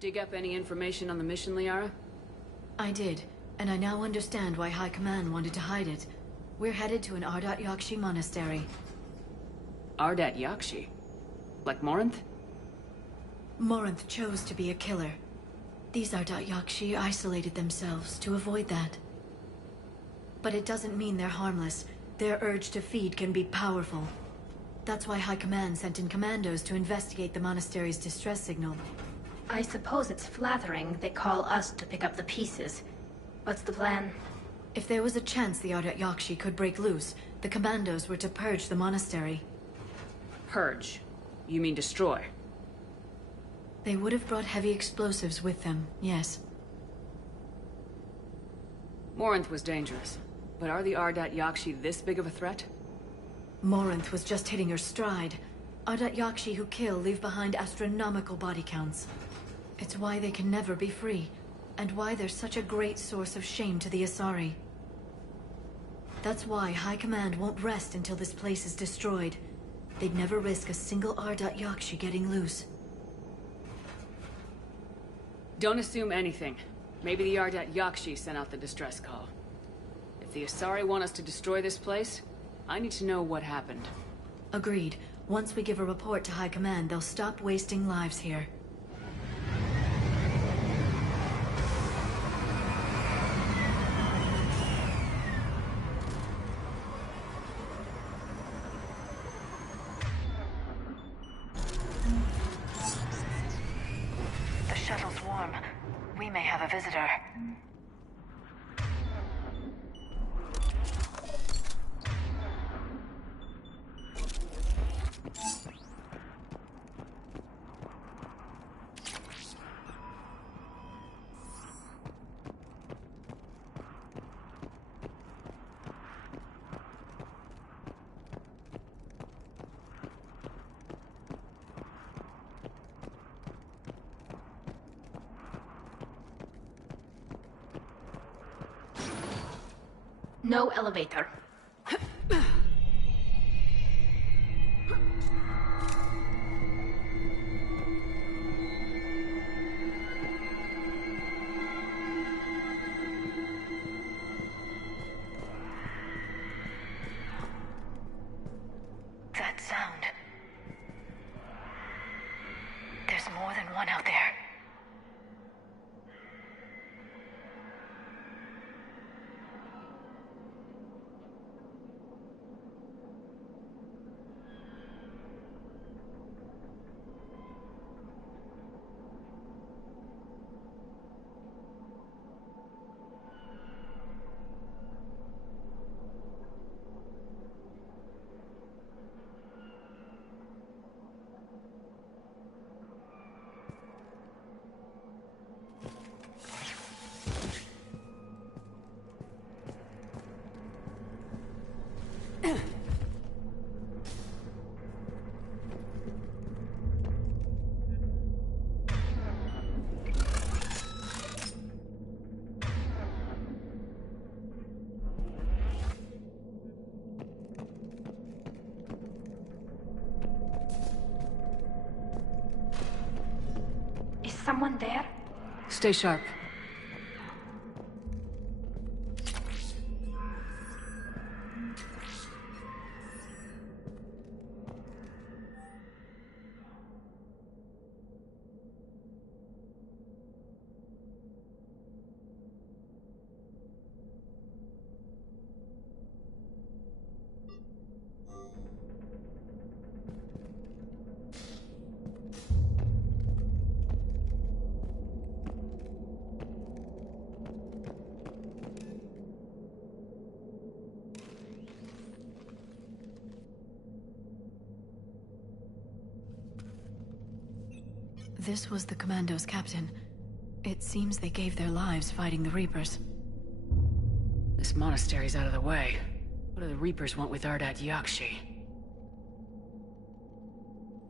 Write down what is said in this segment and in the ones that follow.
Dig up any information on the mission, Liara? I did, and I now understand why High Command wanted to hide it. We're headed to an Ardat Yakshi monastery. Ardat Yakshi? Like Morinth? Morinth chose to be a killer. These Ardat Yakshi isolated themselves to avoid that. But it doesn't mean they're harmless. Their urge to feed can be powerful. That's why High Command sent in commandos to investigate the monastery's distress signal. I suppose it's flattering they call us to pick up the pieces. What's the plan? If there was a chance the Ardat Yakshi could break loose, the commandos were to purge the monastery. Purge? You mean destroy? They would have brought heavy explosives with them, yes. Morinth was dangerous, but are the Ardat Yakshi this big of a threat? Morinth was just hitting her stride. Ardat Yakshi who kill leave behind astronomical body counts. It's why they can never be free, and why they're such a great source of shame to the Asari. That's why High Command won't rest until this place is destroyed. They'd never risk a single Ardat Yakshi getting loose. Don't assume anything. Maybe the Ardat Yakshi sent out the distress call. If the Asari want us to destroy this place, I need to know what happened. Agreed. Once we give a report to High Command, they'll stop wasting lives here. The shuttle's warm. We may have a visitor. No elevator. That sound. There's more than one out there. Someone there? Stay sharp. This was the Commando's captain. It seems they gave their lives fighting the Reapers. This monastery's out of the way. What do the Reapers want with Ardat Yakshi?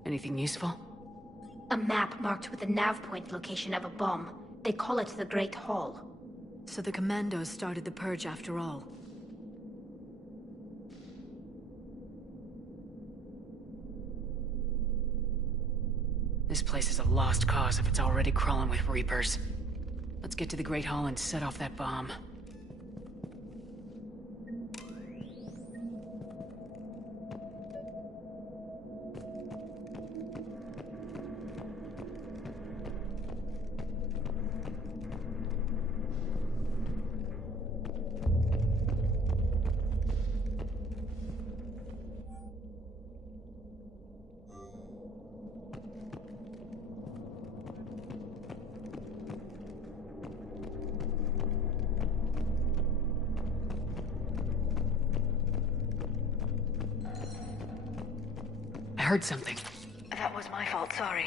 Anything useful? A map marked with the nav point location of a bomb. They call it the Great Hall. So the Commandos started the purge after all. This This place is a lost cause if it's already crawling with Reapers. Let's get to the Great Hall and set off that bomb. I heard something. That was my fault, sorry.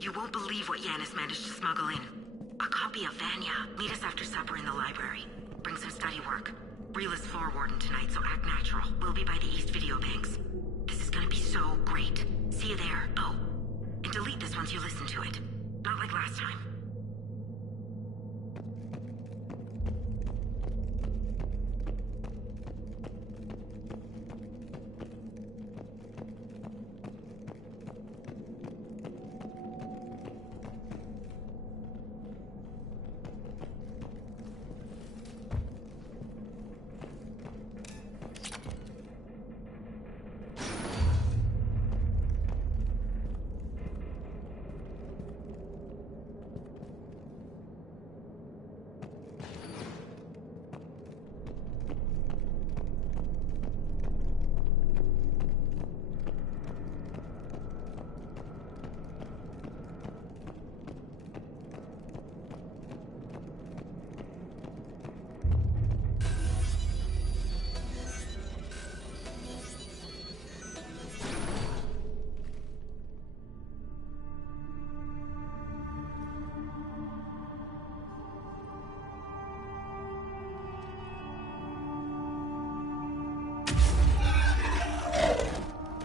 You won't believe what Yanis managed to smuggle in. A copy of Vanya. Meet us after supper in the library. Bring some study work. Reel is floor warden tonight, so act natural. We'll be by the East Video Banks. This is gonna be so great. See you there. Oh, and delete this once you listen to it. Not like last time.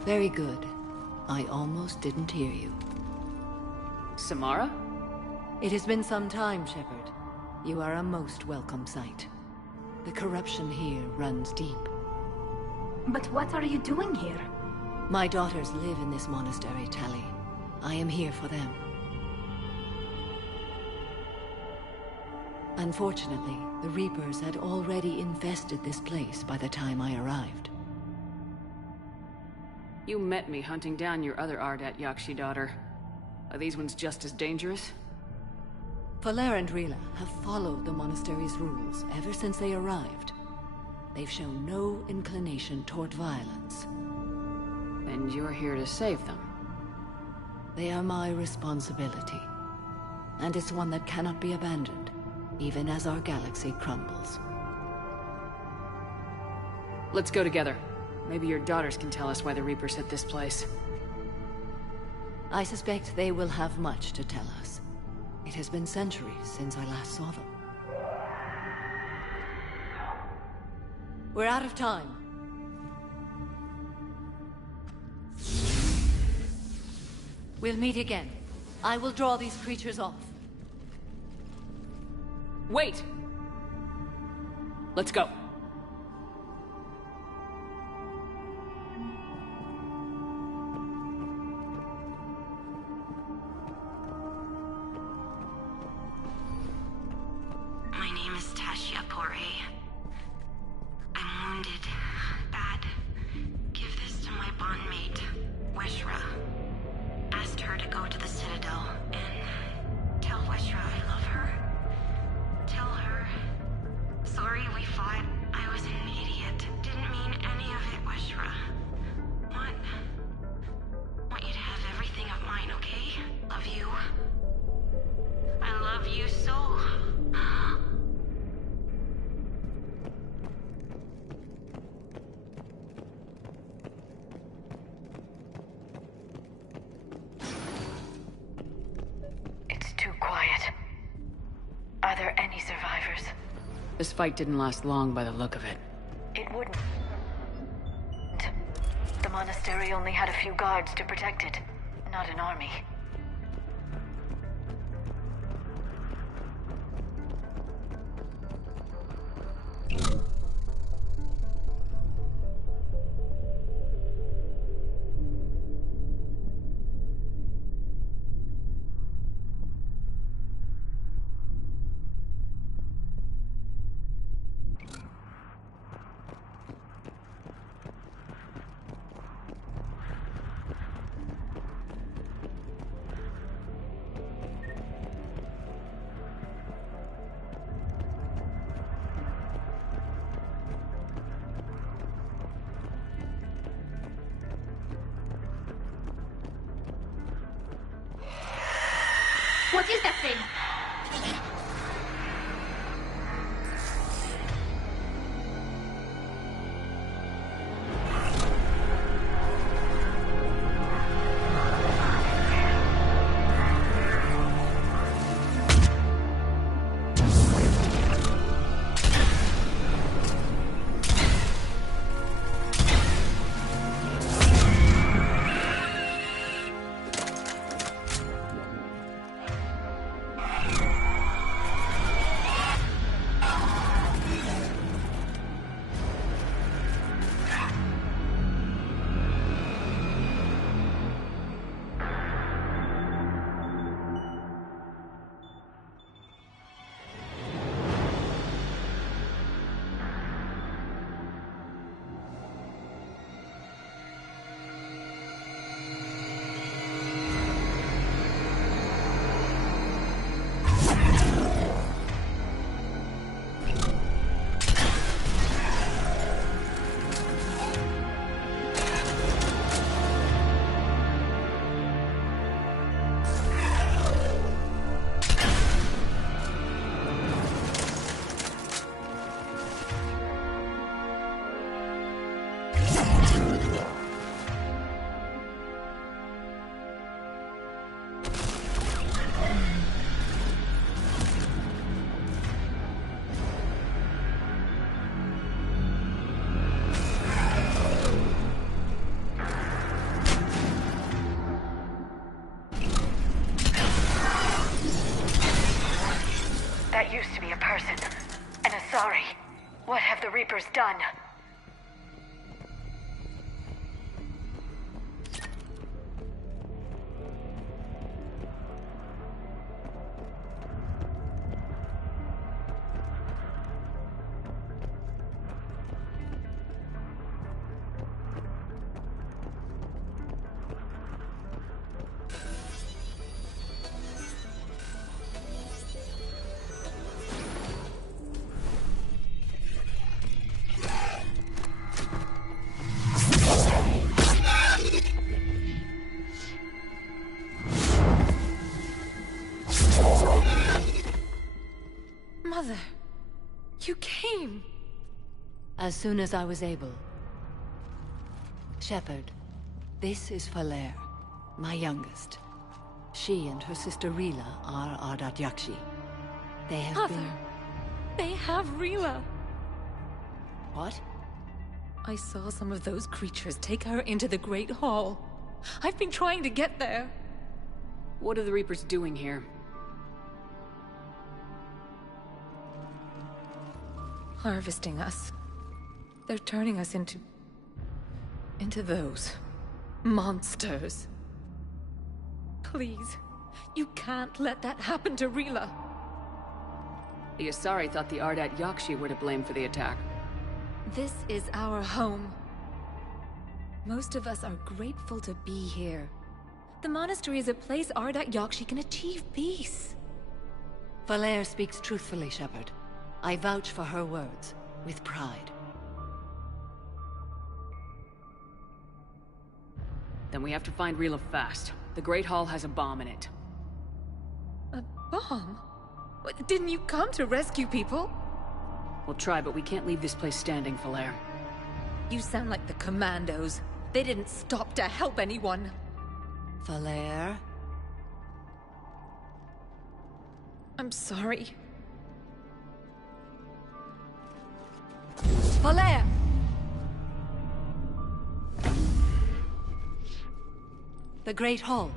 Very good. I almost didn't hear you. Samara? It has been some time, Shepard. You are a most welcome sight. The corruption here runs deep. But what are you doing here? My daughters live in this monastery, Tali. I am here for them. Unfortunately, the Reapers had already infested this place by the time I arrived. You met me hunting down your other Ardat Yakshi daughter. Are these ones just as dangerous? Falere and Rila have followed the monastery's rules ever since they arrived. They've shown no inclination toward violence. And you're here to save them? They are my responsibility. And it's one that cannot be abandoned, even as our galaxy crumbles. Let's go together. Maybe your daughters can tell us why the Reapers hit this place. I suspect they will have much to tell us. It has been centuries since I last saw them. We're out of time. We'll meet again. I will draw these creatures off. Wait! Let's go. Tell her. Sorry we fought. fight didn't last long by the look of it. It wouldn't. The monastery only had a few guards to protect it, not an army. What is that thing? That used to be a person. An Asari. What have the Reapers done? Mother, you came. As soon as I was able. Shepard, this is Falere, my youngest. She and her sister Rila are Ardat Yakshi. They have Mother, been... they have Rila. What? I saw some of those creatures take her into the Great Hall. I've been trying to get there. What are the Reapers doing here? Harvesting us. They're turning us into those monsters. Please, you can't let that happen to Rila. The Asari thought the Ardat Yakshi were to blame for the attack. This is our home. Most of us are grateful to be here. The monastery is a place Ardat Yakshi can achieve peace. Falere speaks truthfully, Shepard. I vouch for her words, with pride. Then we have to find Rila fast. The Great Hall has a bomb in it. A bomb? What, didn't you come to rescue people? We'll try, but we can't leave this place standing, Falere. You sound like the Commandos. They didn't stop to help anyone. Falere? I'm sorry. Valere! The Great Hall.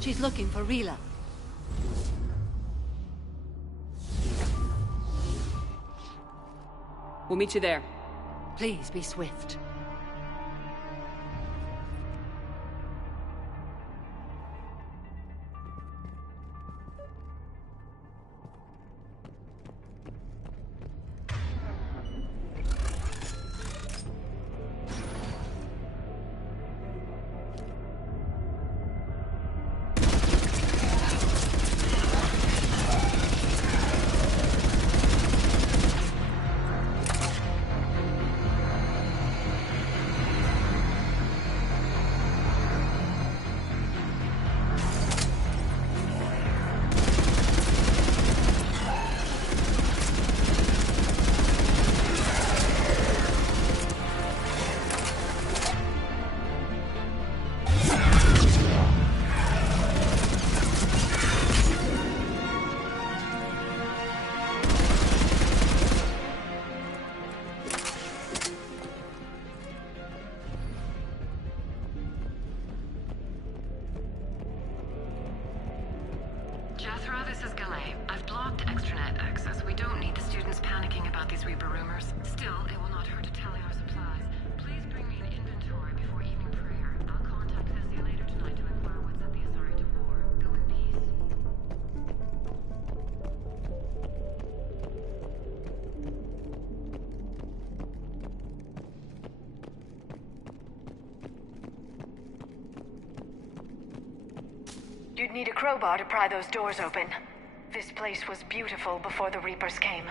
She's looking for Rila. We'll meet you there. Please be swift. Jethro, this is Galay. I've blocked extranet access. We don't need the students panicking about these Reaper rumors. Still, it will not hurt to tally our supplies. Please bring me an inventory before evening prayer. I'll contact Hessia later tonight to inquire what sent the Asari to war. Go in peace. You'd need a crowbar to pry those doors open. This place was beautiful before the Reapers came.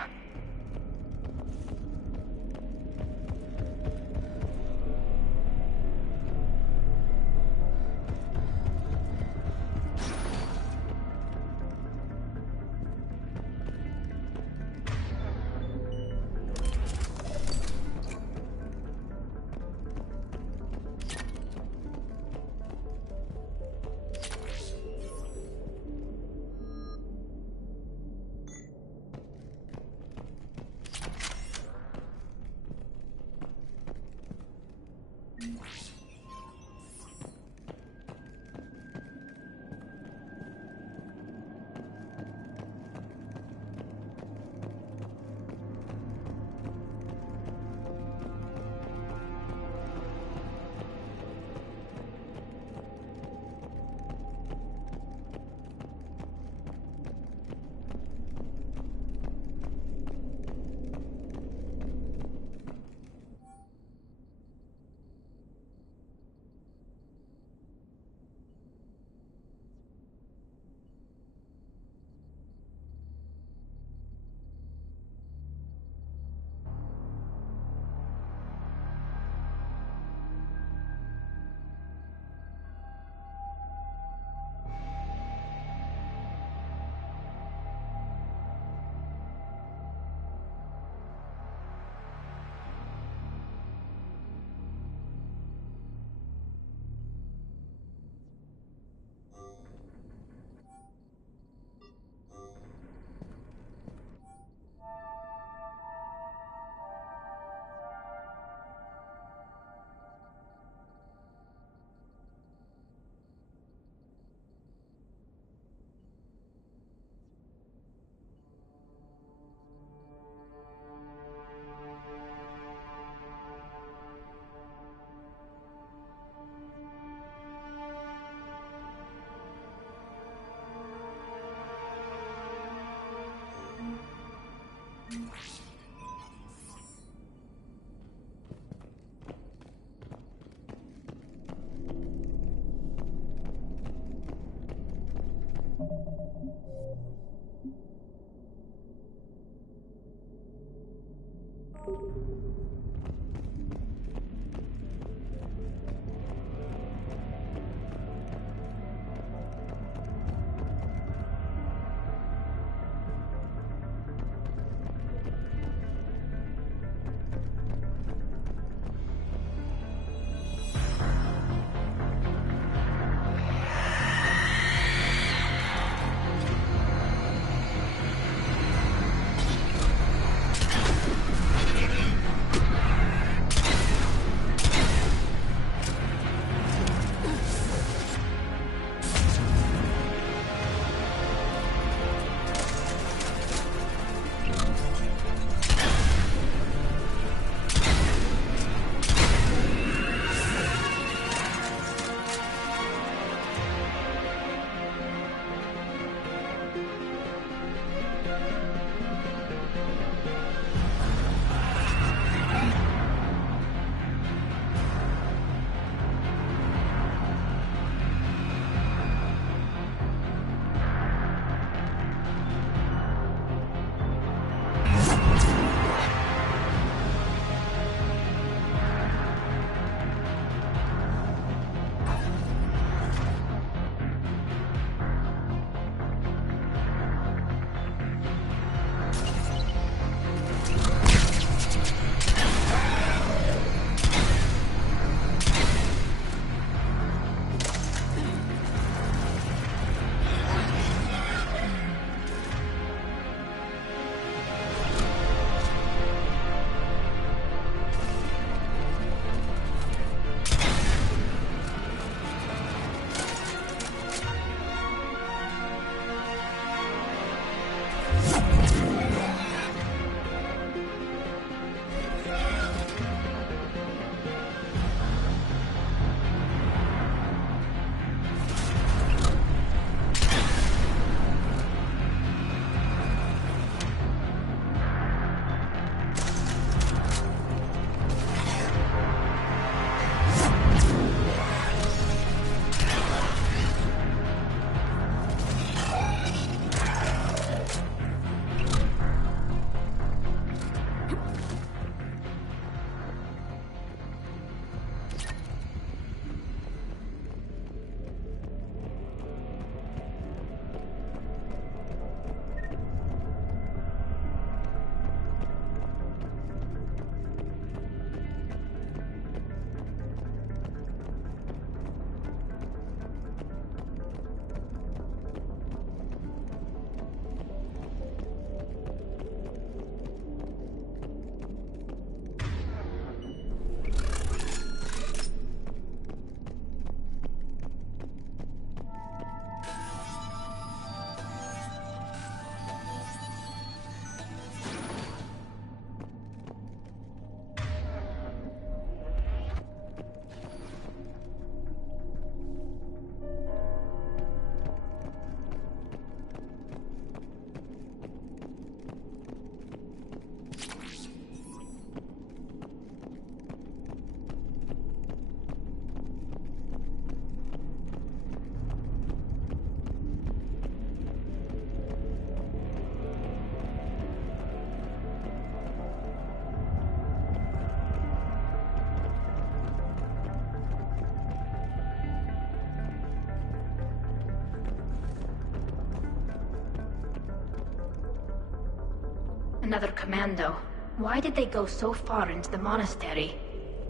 Another commando. Why did they go so far into the monastery?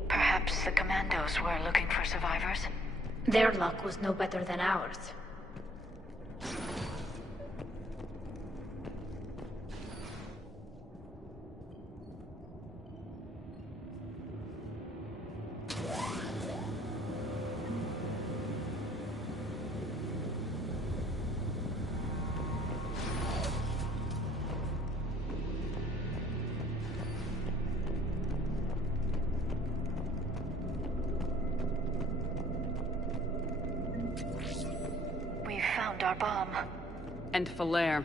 Perhaps the commandos were looking for survivors? Their luck was no better than ours. We found our bomb. And Falere.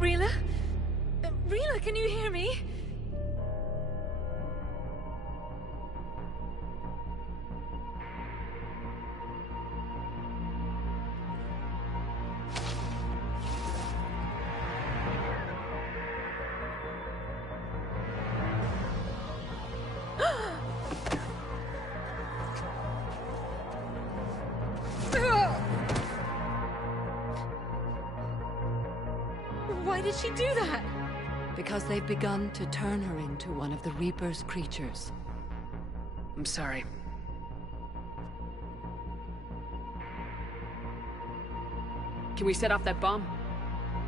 Rila? Rila, can you hear me? Why did she do that? Because they've begun to turn her into one of the Reaper's creatures. I'm sorry. Can we set off that bomb?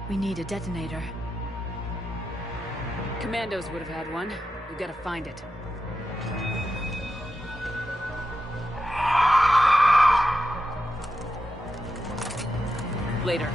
We need a detonator. Commandos would have had one. We've got to find it. Later.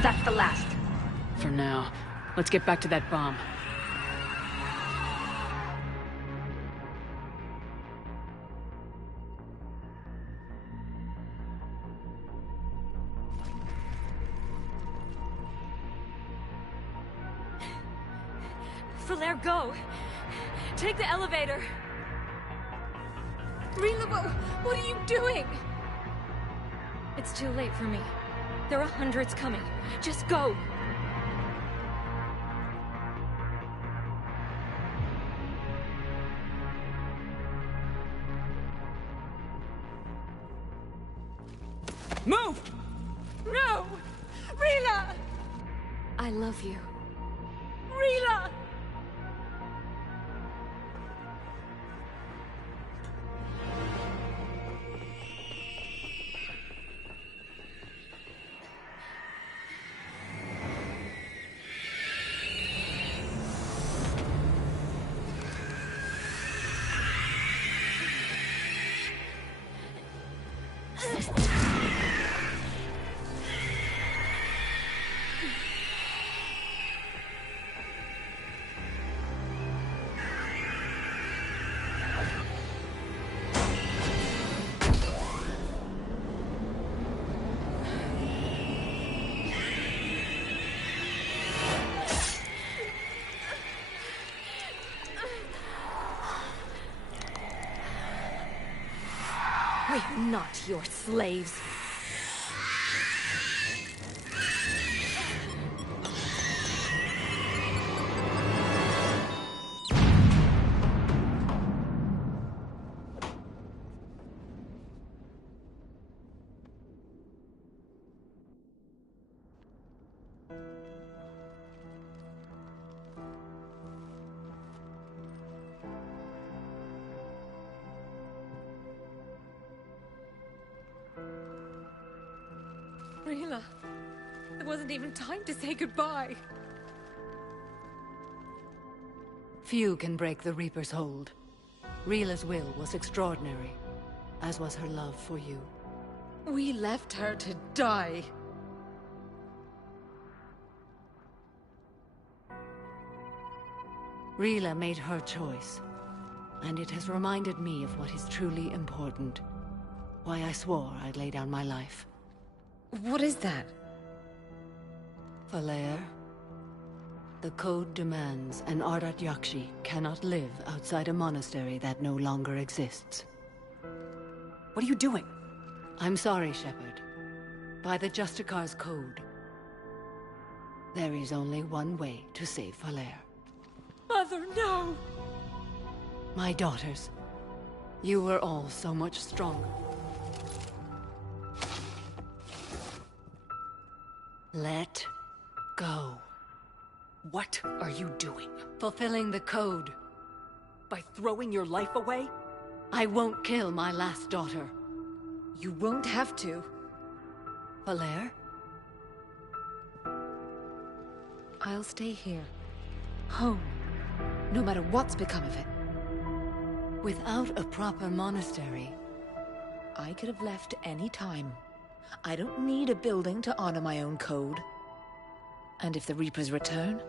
That's the last. For now. Let's get back to that bomb. Falere, go! Take the elevator! Rila, what are you doing? It's too late for me. There are hundreds coming. Just go! Move! No! Rila! I love you. Rila! not your slaves. Rila, there wasn't even time to say goodbye. Few can break the Reaper's hold. Rila's will was extraordinary, as was her love for you. We left her to die. Rila made her choice, and it has reminded me of what is truly important. Why I swore I'd lay down my life. What is that? Falair, the code demands an Ardat Yakshi cannot live outside a monastery that no longer exists. What are you doing? I'm sorry, Shepard. By the Justicar's code, there is only one way to save Falair. Mother, no! My daughters, you were all so much stronger. Let go. What are you doing? Fulfilling the code. By throwing your life away? I won't kill my last daughter. You won't have to. Falair? I'll stay here. Home. No matter what's become of it. Without a proper monastery, I could have left any time. I don't need a building to honor my own code. And if the Reapers return,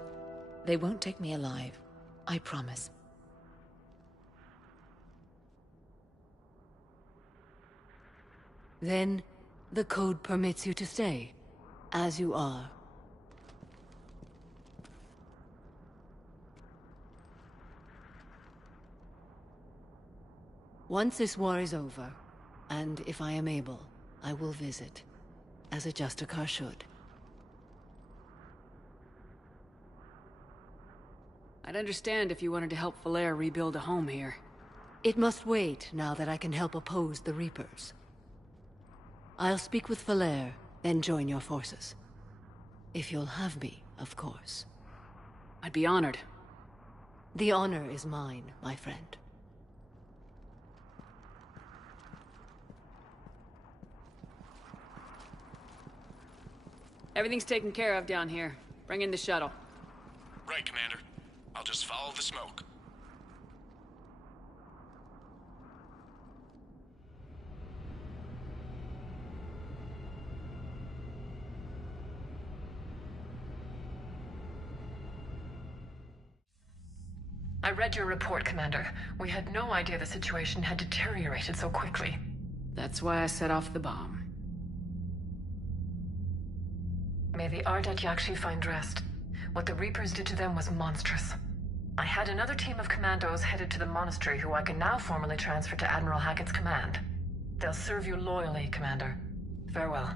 they won't take me alive. I promise. then the code permits you to stay, as you are. Once this war is over, and if I am able, I will visit, as a Justicar should. I'd understand if you wanted to help Falair rebuild a home here. It must wait now that I can help oppose the Reapers. I'll speak with Falair, then join your forces. If you'll have me, of course. I'd be honored. The honor is mine, my friend. Everything's taken care of down here. Bring in the shuttle. Right, Commander. I'll just follow the smoke. I read your report, Commander. We had no idea the situation had deteriorated so quickly. That's why I set off the bomb. May the Ardat Yakshi find rest. What the Reapers did to them was monstrous. I had another team of commandos headed to the monastery who I can now formally transfer to Admiral Hackett's command. They'll serve you loyally, Commander. Farewell.